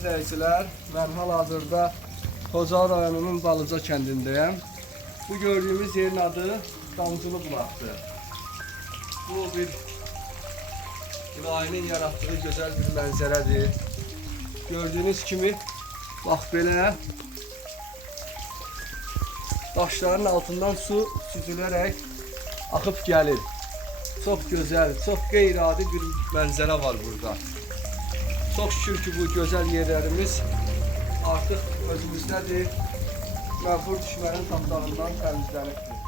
izləyicilər, mən hal-hazırda Xocalı rayonunun Balıca kəndindəyəm. Bu gördüyümüz yerin adı Damcılı bulaqdır. Bu bir ilahin yarattığı gözəl bir mənzərədir. Gördüyünüz kimi, bax belə daşların altından su süzülərək axıb gəlir. Çox gözəl, çox qeyri-adi bir mənzərə var burada. Çox şükür ki, bu gözəl yerlərimiz artıq özümüzdədir. Məğfur düşmənin tapdağından təmizlənibdir.